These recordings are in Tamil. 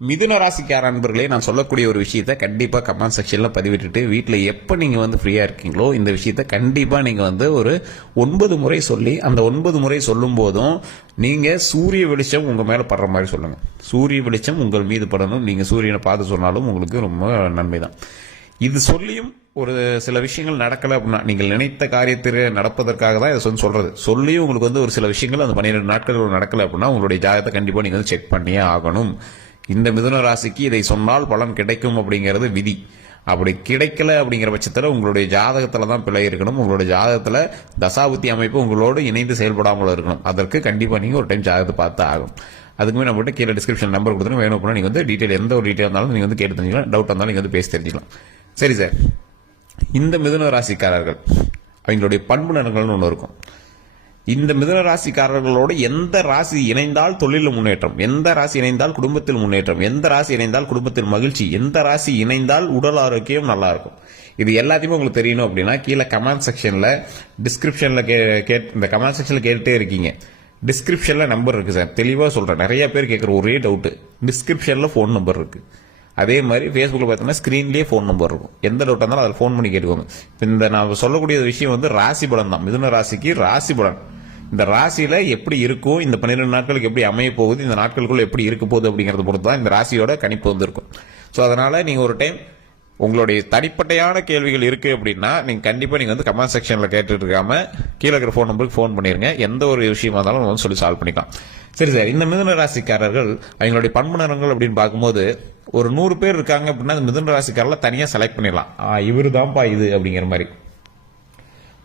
மிதுன ராசிக்கார அன்பர்களே, நான் சொல்லக்கூடிய ஒரு விஷயத்த கண்டிப்பா கமெண்ட் செக்ஷன்ல பதிவிட்டுட்டு வீட்டில் எப்ப நீங்க ஃப்ரீயா இருக்கீங்களோ இந்த விஷயத்த கண்டிப்பா நீங்க ஒரு 9 முறை சொல்லி, அந்த 9 முறை சொல்லும் போதும் நீங்க சூரிய வெளிச்சம் உங்க மேல படுற மாதிரி சொல்லுங்க. சூரிய வெளிச்சம் உங்கள் மீது படணும். நீங்க சூரியனை பார்த்து சொன்னாலும் உங்களுக்கு ரொம்ப நன்மைதான். இது சொல்லியும் ஒரு சில விஷயங்கள் நடக்கல அப்படின்னா, நீங்கள் நினைத்த காரியத்திற்கு நடப்பதற்காக தான் இதை சொல்றது. சொல்லியும் உங்களுக்கு ஒரு சில விஷயங்கள் அந்த 12 நாட்கள் நடக்கல அப்படின்னா உங்களுடைய ஜாதகத்தை கண்டிப்பா நீங்க செக் பண்ணியே ஆகணும். இந்த மிதுன ராசிக்கு இதை சொன்னால் பலன் கிடைக்கும் அப்படிங்கிறது விதி. அப்படி கிடைக்கல அப்படிங்கிற பட்சத்தில் உங்களுடைய ஜாதகத்துல தான் பிழை இருக்கணும். உங்களுடைய ஜாதகத்துல தசாபுத்தி அமைப்பு உங்களோடு இணைந்து செயல்படாமல் இருக்கணும். அதற்கு கண்டிப்பா நீங்க ஒரு டைம் ஜாதகத்தை பார்த்து ஆகும். அதுக்குமே நம்மகிட்ட கீழே டிஸ்கிரிப்ஷன் நம்பர் கொடுத்துருங்க. வேணும் அப்படின்னா நீங்க டீட்டெயில் எந்த ஒரு டீட்டெயில் இருந்தாலும் நீங்க கேட்டு தெரிஞ்சுக்கலாம். டவுட் இருந்தாலும் நீங்க பேசி தெரிஞ்சுக்கலாம். சரி சார், இந்த மிதுன ராசிக்காரர்கள் அவங்களுடைய பண்பு நலன்கள்னு ஒன்று இருக்கும். இந்த மிதுன ராசிக்காரர்களோடு எந்த ராசி இணைந்தால் தொழிலில் முன்னேற்றம், எந்த ராசி இணைந்தால் குடும்பத்தில் முன்னேற்றம், எந்த ராசி இணைந்தால் குடும்பத்தில் மகிழ்ச்சி, எந்த ராசி இணைந்தால் உடல் ஆரோக்கியம் நல்லா இருக்கும், இது எல்லாத்தையுமே உங்களுக்கு தெரியணும் அப்படின்னா கீழே கமெண்ட் செக்ஷன்ல டிஸ்கிரிப்ஷன்ல இந்த கமெண்ட் செக்ஷன்ல கேட்டுட்டே இருக்கீங்க. டிஸ்கிரிப்ஷன்ல நம்பர் இருக்கு சார், தெளிவா சொல்றேன். நிறைய பேர் கேட்குற ஒரே டவுட், டிஸ்கிரிப்ஷன்ல போன் நம்பர் இருக்கு. அதே மாதிரி ஃபேஸ்புக்கில் பார்த்தீங்கன்னா ஸ்க்ரீன்லேயே ஃபோன் நம்பர் இருக்கும். எந்த டவுட் இருந்தாலும் அதில் ஃபோன் பண்ணி கேட்டுக்கோங்க. இந்த நான் சொல்லக்கூடிய விஷயம் ராசி பலன் தான். மிதுன ராசிக்கு ராசி பலன். இந்த ராசியில எப்படி இருக்கும், இந்த 12 நாட்களுக்கு எப்படி அமைய போகுது, இந்த நாட்களுக்குள்ள எப்படி இருக்க போகுது அப்படிங்கறத பொறுத்து தான் இந்த ராசியோட கணிப்பு இருக்கும். ஸோ அதனால நீங்க ஒரு டைம் உங்களுடைய தனிப்பட்டையான கேள்விகள் இருக்கு அப்படின்னா நீங்க கண்டிப்பா நீங்க கமெண்ட் செக்ஷன்ல கேட்டுட்டு இருக்காம கீழே இருக்கிற ஃபோன் நம்பருக்கு ஃபோன் பண்ணிருங்க. எந்த ஒரு விஷயமா இருந்தாலும் சொல்லி சால்வ் பண்ணிக்கலாம். சரி சார், இந்த மிதுன ராசிக்காரர்கள் அவங்களுடைய பண்பு நலன்கள் அப்படின்னு பார்க்கும்போது ஒரு 100 பேர் இருக்காங்க அப்படின்னா அந்த மிதுன ராசிக்காரர்ல தனியா செலக்ட் பண்ணிடலாம். இவரு தான்ப்பா இது அப்படிங்கிற மாதிரி.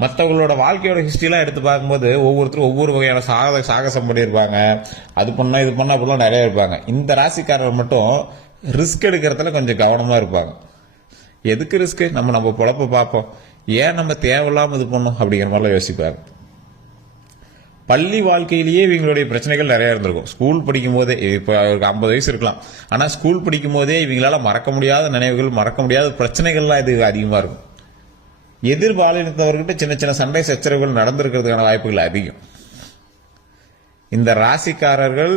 மற்றவங்களோட வாழ்க்கையோட ஹிஸ்டரிலாம் எடுத்து பார்க்கும்போது ஒவ்வொருத்தரும் ஒவ்வொரு வகையான சாகசம் பண்ணியிருப்பாங்க. அது பண்ணா இது பண்ணா அப்படிலாம் நிறைய இருப்பாங்க. இந்த ராசிக்காரர் மட்டும் ரிஸ்க் எடுக்கிறதுல கொஞ்சம் கவனமா இருப்பாங்க. எதுக்கு ரிஸ்க், நம்ம பொழப்ப பார்ப்போம், ஏன் நம்ம தேவையில்லாம இது பண்ணோம் அப்படிங்கிற மாதிரிலாம் யோசிப்பாங்க. பள்ளி வாழ்க்கையிலேயே இவங்களுடைய பிரச்சனைகள் நிறைய இருந்திருக்கும். ஸ்கூல் படிக்கும் போதே, இப்போ அவருக்கு 50 வயசு இருக்கலாம், ஆனா ஸ்கூல் படிக்கும் போதே இவங்களால மறக்க முடியாத நினைவுகள், மறக்க முடியாத பிரச்சனைகள்லாம் இது அதிகமா இருக்கும். எதிர்பாலினத்தவர்கிட்ட சின்ன சின்ன சண்டை சச்சரவுகள் நடந்திருக்கிறதுக்கான வாய்ப்புகள் அதிகம். இந்த ராசிக்காரர்கள்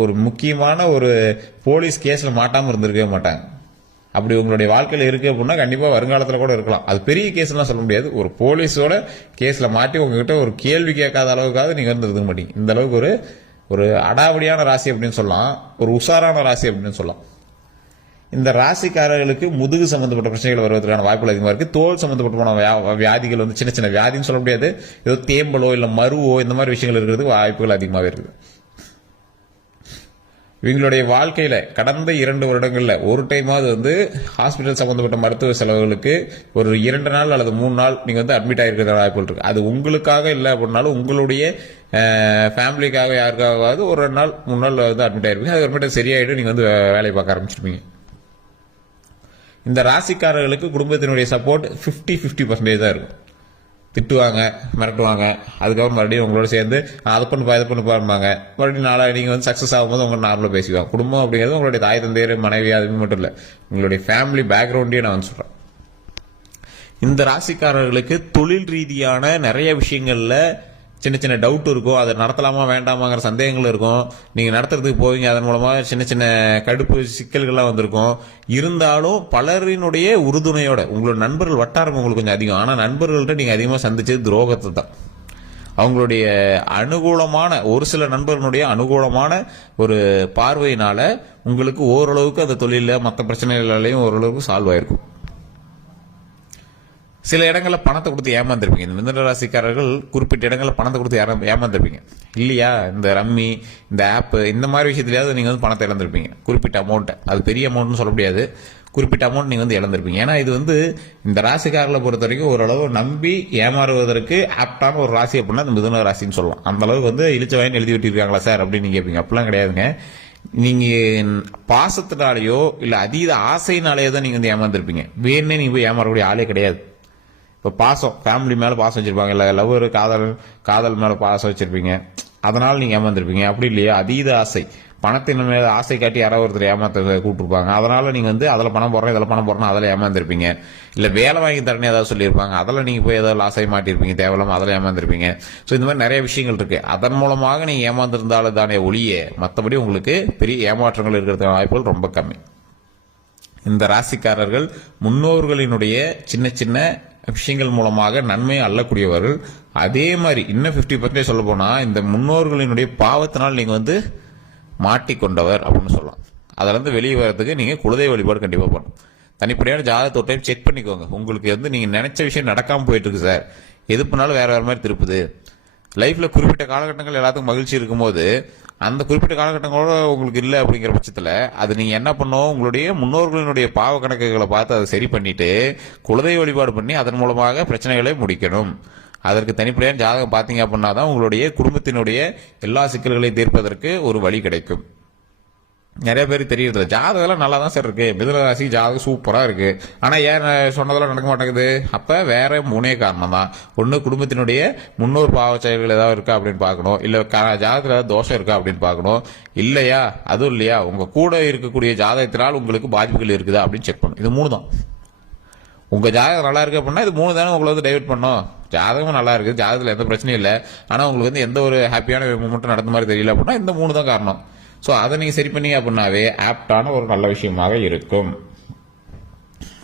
ஒரு முக்கியமான ஒரு போலீஸ் கேஸ்ல மாட்டாம இருந்திருக்கவே மாட்டாங்க. அப்படி உங்களுடைய வாழ்க்கையில இருக்கு அப்படின்னா கண்டிப்பா வருங்காலத்துல கூட இருக்கலாம். அது பெரிய கேஸ்லாம் சொல்ல முடியாது. ஒரு போலீஸோட கேஸ்ல மாட்டி உங்ககிட்ட ஒரு கேள்வி கேட்காத அளவுக்காவது நீங்க இருக்க மாட்டீங்க. இந்த அளவுக்கு ஒரு அடாவடியான ராசி அப்படின்னு சொல்லலாம், ஒரு உஷாரான ராசி அப்படின்னு சொல்லலாம். இந்த ராசிக்காரர்களுக்கு முதுகு சம்பந்தப்பட்ட பிரச்சனைகள் வருவதற்கான வாய்ப்புகள் அதிகமாக இருக்கு. தோல் சம்பந்தப்பட்ட வியாதிகள் சின்ன சின்ன வியாதின்னு சொல்ல முடியாது, ஏதோ தேம்பலோ இல்ல மருவோ இந்த மாதிரி விஷயங்கள் இருக்கிறதுக்கு வாய்ப்புகள் அதிகமாகவே இருக்குது. இவங்களுடைய வாழ்க்கையில கடந்த 2 வருடங்கள்ல ஒரு டைமாவது ஹாஸ்பிட்டல் சம்பந்தப்பட்ட மருத்துவ செலவுகளுக்கு ஒரு 2 நாள் அல்லது 3 நாள் நீங்க அட்மிட் ஆயிருக்கிற வாய்ப்புகள் இருக்கு. அது உங்களுக்காக இல்லை அப்படின்னாலும் உங்களுடைய ஃபேமிலிக்காக யாருக்காவது ஒரு 2 நாள் 3 நாள் அட்மிட் ஆயிருப்பீங்க. அது அப்புறமேட்டு சரியாயிட்டு நீங்க வேலையை பார்க்க ஆரம்பிச்சிருப்பீங்க. இந்த ராசிக்காரர்களுக்கு குடும்பத்தினுடைய சப்போர்ட் 50-50% தான் இருக்கும். திட்டுவாங்க, மிரட்டுவாங்க, அதுக்கப்புறம் மறுபடியும் உங்களோட சேர்ந்து அதை பண்ணுப்பா இதை பண்ணுப்பாருப்பாங்க. மறுபடியும் நாளாக நீங்க சக்சஸ் ஆகும்போது உங்க நார்மலாக பேசிக்குவாங்க. குடும்பம் அப்படிங்கிறது உங்களுடைய தாய் தந்தையர் மனைவி அது மட்டும் இல்லை, உங்களுடைய ஃபேமிலி பேக்ரவுண்டே நான் சொல்றேன். இந்த ராசிக்காரர்களுக்கு தொழில் ரீதியான நிறைய விஷயங்கள்ல சின்ன சின்ன டவுட் இருக்கும். அதை நடத்தலாமா வேண்டாமாங்கிற சந்தேகங்கள் இருக்கும். நீங்க நடத்துறதுக்கு போவீங்க, அதன் மூலமா சின்ன சின்ன கடுப்பு சிக்கல்கள்லாம் வந்திருக்கும். இருந்தாலும் பலரினுடைய உறுதுணையோட உங்களோட நண்பர்கள் வட்டாரம் உங்களுக்கு கொஞ்சம் அதிகம். ஆனா நண்பர்கள்ட்ட நீங்க அதிகமா சந்திச்சது துரோகத்தை தான். அவங்களுடைய அனுகூலமான ஒரு சில நண்பர்களுடைய அனுகூலமான ஒரு பார்வையினால உங்களுக்கு ஓரளவுக்கு அந்த தொழில மற்ற பிரச்சனைகளாலையும் ஓரளவுக்கு சால்வ் ஆயிருக்கும். சில இடங்களில் பணத்தை கொடுத்து ஏமாந்துருப்பீங்க. இந்த மிதுன ராசிக்காரர்கள் குறிப்பிட்ட இடங்களில் பணத்தை கொடுத்து ஏமாந்துருப்பீங்க இல்லையா? இந்த ரம்மி, இந்த ஆப், இந்த மாதிரி விஷயத்துலயாவது நீங்க பணத்தை இழந்திருப்பீங்க. குறிப்பிட்ட அமௌண்ட், அது பெரிய அமௌண்ட்னு சொல்ல முடியாது, குறிப்பிட்ட அமௌண்ட் நீங்க இழந்திருப்பீங்க. ஏன்னா இது இந்த ராசிக்காரர்களை பொறுத்த வரைக்கும் ஓரளவு நம்பி ஏமாறுவதற்கு ஆப்டான ஒரு ராசி அப்படின்னா இந்த மிதுன ராசின்னு சொல்லலாம். அந்த அளவுக்கு இழிச்ச வாயின் எழுதி விட்டிருக்காங்களா சார் அப்படின்னு நீங்க கேட்பீங்க. அப்படிலாம் கிடையாதுங்க. நீங்க பாசத்தினாலேயோ இல்ல அதீத ஆசையினாலேயோ தான் நீங்க ஏமாந்துருப்பீங்க. வேணே நீங்க போய் ஏமாறக்கூடிய ஆளே கிடையாது. இப்போ பாசம், ஃபேமிலி மேல பாசம் வச்சிருப்பாங்க, இல்ல லவ் காதல் மேல பாசம் வச்சிருப்பீங்க, அதனால நீங்க ஏமாந்துருப்பீங்க. அப்படி இல்லையா? அதீத ஆசை, பணத்தின் மேல ஆசை காட்டி யாராவது ஒருத்தர் ஏமாத்த கூப்பிட்டுருப்பாங்க. அதனால நீங்க வந்து அதில் பணம் போடுறேன் இதில் பணம் போடுறேன் அதில் ஏமாந்துருப்பீங்க. இல்லை வேலை வாங்கி தரேன்னு ஏதாவது சொல்லியிருப்பாங்க, அதில் நீங்கள் போய் ஏதாவது லாஸ் ஆகி மாட்டிருப்பீங்க, தேவையில்லாம அதில் ஏமாந்துருப்பீங்க. ஸோ இந்த மாதிரி நிறைய விஷயங்கள் இருக்கு. அதன் மூலமாக நீங்கள் ஏமாந்துருந்தாலும் தானே ஒழிய மற்றபடி உங்களுக்கு பெரிய ஏமாற்றங்கள் இருக்கிறதுக்கான வாய்ப்புகள் ரொம்ப கம்மி. இந்த ராசிக்காரர்கள் முன்னோர்களினுடைய சின்ன சின்ன விஷயங்கள் மூலமாக நன்மையை அள்ளக்கூடியவர்கள். அதே மாதிரி இன்னும் 50% சொல்ல போனா இந்த முன்னோர்களினுடைய பாவத்தினால் நீங்க வந்து மாட்டிக்கொண்டவர் அப்படின்னு சொல்லலாம். அதுல இருந்து வெளியே வரதுக்கு நீங்க குலதெய்வ வழிபாடு கண்டிப்பா பண்ணணும். தனிப்படையான ஜாதகத்தை ஒரு டைம் செக் பண்ணிக்கோங்க. உங்களுக்கு வந்து நீங்க நினைச்ச விஷயம் நடக்காம போயிட்டு இருக்கு சார், எது பண்ணாலும் வேற வேற மாதிரி திருப்புது. லைஃப்ல குறிப்பிட்ட காலகட்டங்கள் எல்லாத்துக்கும் மகிழ்ச்சி இருக்கும்போது அந்த குறிப்பிட்ட காலகட்டங்களோட உங்களுக்கு இல்லை அப்படிங்கிற பட்சத்தில் அது நீங்க என்ன பண்ணோம், உங்களுடைய முன்னோர்களினுடைய பாவ கணக்குகளை பார்த்து அதை சரி பண்ணிட்டு குலதெய்வ வழிபாடு பண்ணி அதன் மூலமாக பிரச்சனைகளை முடிக்கணும். அதற்கு தனிப்படையான ஜாதகம் பார்த்தீங்க அப்படின்னா தான் உங்களுடைய குடும்பத்தினுடைய எல்லா சிக்கல்களையும் தீர்ப்பதற்கு ஒரு வழி கிடைக்கும். நிறைய பேருக்கு தெரியறது ஜாதகம் நல்லா தான் சார் இருக்கு, மிதுன ராசி ஜாதகம் சூப்பரா இருக்கு, ஆனா ஏன் சொன்னதெல்லாம் நடக்க மாட்டேங்குது? அப்ப வேற 3 காரணம் தான். ஒண்ணு குடும்பத்தினுடைய முன்னோர் பாவ செயல்கள் ஏதாவது இருக்கா அப்படின்னு பார்க்கணும், இல்ல ஜாதகத்துல ஏதாவது தோஷம் இருக்கா அப்படின்னு பார்க்கணும், இல்லையா அதுவும் இல்லையா உங்க கூட இருக்கக்கூடிய ஜாதகத்தினால் உங்களுக்கு பாதிப்புகள் இருக்குதா அப்படின்னு செக் பண்ணணும். இது 3 தான். உங்க ஜாதகம் நல்லா இருக்கு அப்படின்னா இது 3 தானே உங்களை வந்து டைவர்ட் பண்ணும். ஜாதகமும் நல்லா இருக்கு, ஜாதகத்துல எந்த பிரச்சனையும் இல்லை, ஆனா உங்களுக்கு வந்து எந்த ஒரு ஹாப்பியான மூமெண்ட்டும் நடந்த மாதிரி தெரியல அப்படின்னா இந்த 3 தான் காரணம். ஸோ அதை நீங்கள் சரி பண்ணீங்க அப்படின்னாவே ஆப்டான ஒரு நல்ல விஷயமாக இருக்கும்.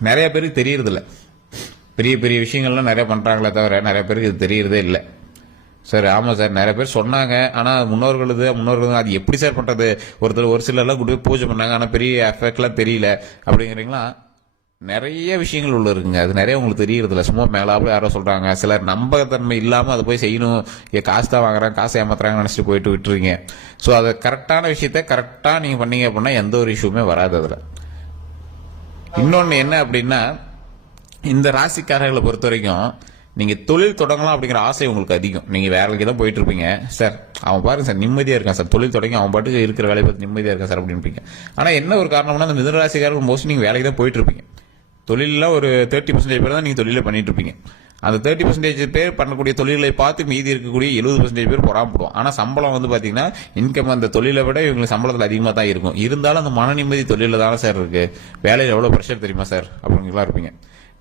நிறைய பேருக்கு தெரியறதில்ல, பெரிய பெரிய விஷயங்கள்லாம் நிறைய பண்ணுறாங்களே தவிர நிறைய பேருக்கு இது தெரியறதே இல்லை. சார் ஆமாம் சார் நிறைய பேர் சொன்னாங்க, ஆனால் முன்னோர்கள் அது எப்படி சார் பண்ணுறது? ஒருத்தர் ஒரு சிலர்லாம் கூட்டு போய் பூஜை பண்ணாங்க, ஆனால் பெரிய எஃபெக்ட்லாம் தெரியல அப்படிங்கிறீங்களா? நிறைய விஷயங்கள் உள்ள இருக்குங்க, அது நிறைய உங்களுக்கு தெரியறதில்ல. சும்மா மேலாப்புல யாரோ சொல்றாங்க, சிலர் நம்பகத்தன்மை இல்லாம அதை போய் செய்யணும், காசு தான் வாங்குறாங்க காசு ஏமாத்துறாங்க நினைச்சிட்டு போயிட்டு விட்டுறீங்க. ஸோ அதை கரெக்டான விஷயத்த கரெக்டா நீங்க பண்ணீங்க அப்படின்னா எந்த ஒரு இஷ்யூமே வராது அதுல. இன்னொன்னு என்ன அப்படின்னா, இந்த ராசிக்காரர்களை பொறுத்த வரைக்கும் நீங்க தொழில் தொடங்கலாம் அப்படிங்கிற ஆசை உங்களுக்கு அதிகம். நீங்க வேலைக்கு தான் போயிட்டு இருப்பீங்க, சார் அவன் பாருங்க சார் நிம்மதியா இருக்கான் சார், தொழில் தொடங்கி அவன் பாட்டுக்கு இருக்கிற வேலையை பார்த்து நிம்மதியா இருக்கான் சார் அப்படின்னு. ஆனா என்ன ஒரு காரணம்னா, அந்த மிதுன ராசிக்காரர்கள் மோஸ்ட்லி நீங்க வேலைக்கு தான் போயிட்டு இருப்பீங்க. தொழில ஒரு 30% பேர் தான் நீங்க தொழில பண்ணிட்டு இருப்பீங்க. அந்த 30% பேர் பண்ணக்கூடிய தொழிலை பார்த்து மீதி இருக்கக்கூடிய 70% பேர் பொறாமப்படுவோம். ஆனா சம்பளம் வந்து பாத்தீங்கன்னா இன்கம் அந்த தொழிலை விட இவங்களுக்கு சம்பளத்தில் அதிகமா தான் இருக்கும். இருந்தாலும் அந்த மன நிம்மதி தொழில தானே சார் இருக்கு. வேலையில எவ்வளவு பிரஷர் தெரியுமா சார் அப்படிங்களா இருப்பீங்க.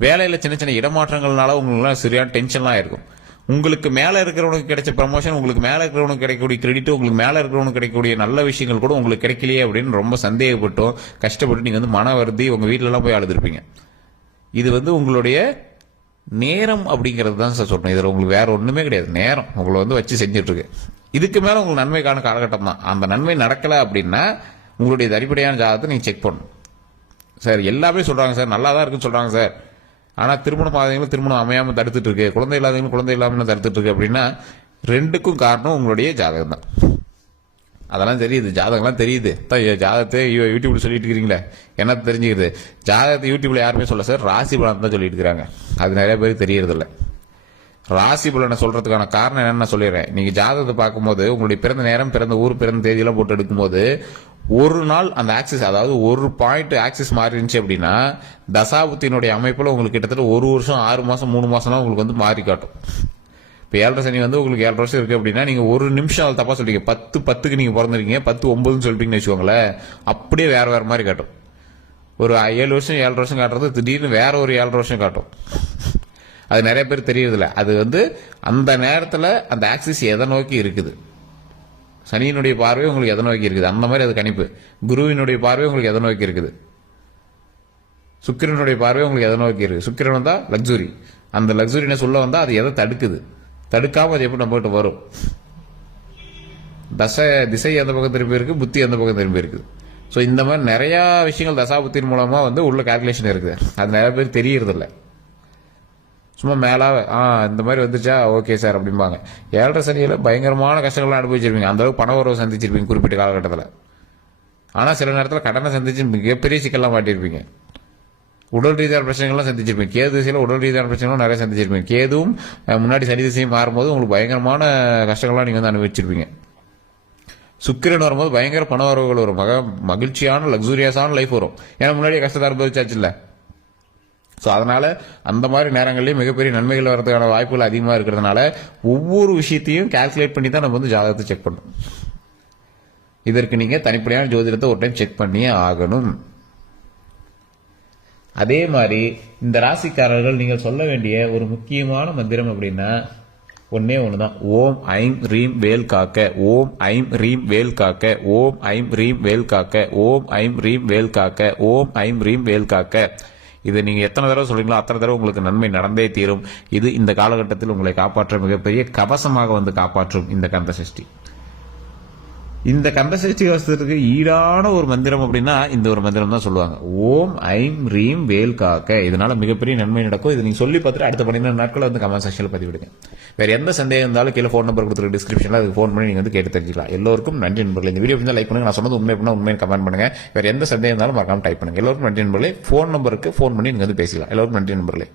வேலையில சின்ன சின்ன இடமாற்றங்கள்னால உங்களுக்கு சரியான டென்ஷன்லாம் இருக்கும். உங்களுக்கு மேல இருக்கிறவனுக்கு கிடைச்ச ப்ரமோஷன், உங்களுக்கு மேல இருக்கிறவனுக்கு கிடைக்கக்கூடிய கிரெடிட், உங்களுக்கு மேல இருக்கிறவனுக்கு கிடைக்கக்கூடிய நல்ல விஷயங்கள் கூட உங்களுக்கு கிடைக்கலையே அப்படின்னு ரொம்ப சந்தேகப்பட்டும் கஷ்டப்பட்டு நீங்க வந்து மன வருந்தி உங்க வீட்டுல எல்லாம் போய் அழுதுருப்பீங்க. இது வந்து உங்களுடைய நேரம் அப்படிங்கிறது தான் சார் சொல்றேன். இதுல உங்களுக்கு வேற ஒண்ணுமே கிடையாது, நேரம் உங்களை வந்து வச்சு செஞ்சுட்டு இருக்கு. இதுக்கு மேல உங்களுக்கு நன்மைக்கான காலகட்டம் தான். அந்த நன்மை நடக்கல அப்படின்னா உங்களுடைய அடிப்படையான ஜாதகத்தை நீங்க செக் பண்ணணும். சார் எல்லாமே சொல்றாங்க சார் நல்லா தான் இருக்குன்னு சொல்றாங்க சார், ஆனா திருமணம் ஆகாதவங்களும் திருமணம் அமையாம தடுத்துட்டு இருக்கு, குழந்தை இல்லாதவங்களும் குழந்தை இல்லாம தடுத்துட்டு இருக்கு அப்படின்னா 2க்கும் காரணம் உங்களுடைய ஜாதகம் தான். அதெல்லாம் தெரியுது, ஜாதகம்லாம் தெரியுது. ஜாதகத்தை யூடியூப்ல சொல்லிட்டு இருக்கிறீங்களே, என்ன தெரிஞ்சுக்கிறது? ஜாதகத்தை யூடியூப்ல யாருமே சொல்ல சார், ராசி பலன் தான் சொல்லிட்டு இருக்காங்க. அது நிறைய பேருக்கு தெரியறது இல்லை. ராசி பலனை சொல்றதுக்கான காரணம் என்னன்னு நான் சொல்லிடுறேன். நீங்க ஜாதகத்தை பார்க்கும்போது உங்களுடைய பிறந்த நேரம், பிறந்த ஊர், பிறந்த தேதியெல்லாம் போட்டு எடுக்கும்போது ஒரு நாள் அந்த ஆக்சிஸ், அதாவது ஒரு பாயிண்ட் ஆக்சிஸ் மாறி இருந்துச்சு அப்படின்னா தசாபுத்தினுடைய அமைப்புல உங்களுக்கு கிட்டத்தட்ட 1 வருஷம் 6 மாசம் 3 மாசம்லாம் உங்களுக்கு வந்து மாறி காட்டும். இப்போ 7.5 சனி வந்து உங்களுக்கு 7 வருஷம் இருக்கு அப்படின்னா நீங்க ஒரு நிமிஷம் தப்பா சொல்றீங்க, 10:10க்கு நீங்க பிறந்திருக்கீங்க, 10:09 சொல்லிட்டீங்கன்னு வச்சுக்கோங்களேன், அப்படியே வேற வேற மாதிரி காட்டும். ஒரு 7 வருஷம் 7 வருஷம் காட்டுறது திடீர்னு வேற ஒரு 7 வருஷம் காட்டும். அது நிறைய பேர் தெரியறதில்ல. அது வந்து அந்த நேரத்தில் அந்த ஆக்சிஸ் எதை நோக்கி இருக்குது, சனியினுடைய பார்வை உங்களுக்கு எதை நோக்கி இருக்குது, அந்த மாதிரி அது கணிப்பு. குருவினுடைய பார்வை உங்களுக்கு எதை நோக்கி இருக்குது, சுக்கிரனுடைய பார்வை உங்களுக்கு எதை நோக்கி இருக்கு. சுக்கிரன் வந்தா லக்ஸுரி, அந்த லக்ஸுரினஸ் உள்ள வந்தா அது எதை தடுக்குது, தடுக்காம அது எப்படி நம்ம கிட்ட வரும். திசை எந்த பக்கம் திரும்பி இருக்கு, புத்தி எந்த பக்கம் திரும்பி இருக்குது. ஸோ இந்த மாதிரி நிறைய விஷயங்கள் தசாபுத்தின் மூலமா வந்து உள்ள கால்குலேஷன் இருக்குது. அது நிறைய பேர் தெரியறதில்ல. சும்மா மேலா இந்த மாதிரி வந்துச்சா ஓகே சார் அப்படிம்பாங்க. 7.5 சனியில பயங்கரமான கஷ்டங்கள்லாம் அனுபவிச்சிருப்பீங்க, அந்த அளவுக்கு பண வரவு சந்திச்சிருப்பீங்க குறிப்பிட்ட காலகட்டத்தில். ஆனா சில நேரத்தில் கடனை சந்திச்சு மிகப்பெரிய சிக்கல்லாம் மாட்டிருப்பீங்க. உடல் ரீதியான பிரச்சனைகள்லாம் சந்திச்சிருப்பீங்க. கேது திசையில உடல் ரீதியான பிரச்சனைகளும் நிறைய சந்திச்சிருப்பீங்க. கேதுவும் முன்னாடி சனி திசையும் மாறும்போது உங்களுக்கு பயங்கரமான கஷ்டங்கள்லாம் நீங்க வந்து அனுபவிச்சிருப்பீங்க. சுக்கிரன் வரும்போது பயங்கர பண வரவுகள் வரும், மகிழ்ச்சியான லக்ஸூரியஸான லைஃப் வரும். ஏன்னா முன்னாடியே கஷ்டத்தை அனுபவிச்சாச்சு இல்ல. ஸோ அதனால அந்த மாதிரி நேரங்கள்லயும் மிகப்பெரிய நன்மைகள் வர்றதுக்கான வாய்ப்புகள் அதிகமாக இருக்கிறதுனால ஒவ்வொரு விஷயத்தையும் கால்குலேட் பண்ணி தான் நம்ம வந்து ஜாதகத்தை செக் பண்ணணும். இதற்கு நீங்க தனிப்படையான ஜோதிடத்தை ஒரு டைம் செக் பண்ணியே ஆகணும். அதே மாதிரி இந்த ராசிக்காரர்கள் நீங்கள் சொல்ல வேண்டிய ஒரு முக்கியமான மந்திரம் அப்படின்னா ஒன்னே ஒண்ணுதான். ஓம் ஐம் ரீம் வேல் காக்க, ஓம் ஐம் ரீம் வேல் காக்க, ஓம் ஐம் ரீம் வேல் காக்க, ஓம் ஐம் ரீம் வேல் காக்க, ஓம் ஐம் ரீம் வேல் காக்க. இது நீங்க எத்தனை தடவை சொல்றீங்களோ அத்தனை தடவை உங்களுக்கு நன்மை நடந்தே தீரும். இது இந்த காலகட்டத்தில் உங்களை காப்பாற்ற மிகப்பெரிய கவசமாக வந்து காப்பாற்றும் இந்த கந்த சஷ்டி. இந்த கந்தசஷ்டி கவசத்துக்கு ஈடான ஒரு மந்திரம் அப்படின்னா இந்த ஒரு மந்திரம் தான் சொல்லுவாங்க. ஓம் ஐம் ரீம் வேல் காக்க. இதனால மிகப்பெரிய நன்மை நடக்கும். இது நீங்க சொல்லி பார்த்துட்டு அடுத்த 12 நாட்கள் வந்து கமெண்ட் செக்ஷன்ல பதிவிடுங்க. வேற எந்த சந்தேகம் இருந்தாலும் கீழே ஃபோன் நம்பர் கொடுத்துருக்க டிஸ்கிரிப்ஷன்ல அதுக்கு ஃபோன் பண்ணி நீங்க வந்து கேட்டு தெரிஞ்சுக்கலாம். எல்லோருக்கும் நன்றி நண்பர்களே. இந்த வீடியோ வந்து லைக் பண்ணுங்க. நான் சொன்னது உண்மை அப்படின்னா உண்மையை கமெண்ட் பண்ணுங்க. வேற எந்த சந்தேகம் இருந்தாலும் மறக்காம டைப் பண்ணுங்க. எல்லோருக்கும் நன்றி நண்பர்களே. ஃபோன் நம்பருக்கு ஃபோன் பண்ணி நீங்க வந்து பேசலாம். எல்லோருக்கும் நன்றி நண்பர்களே.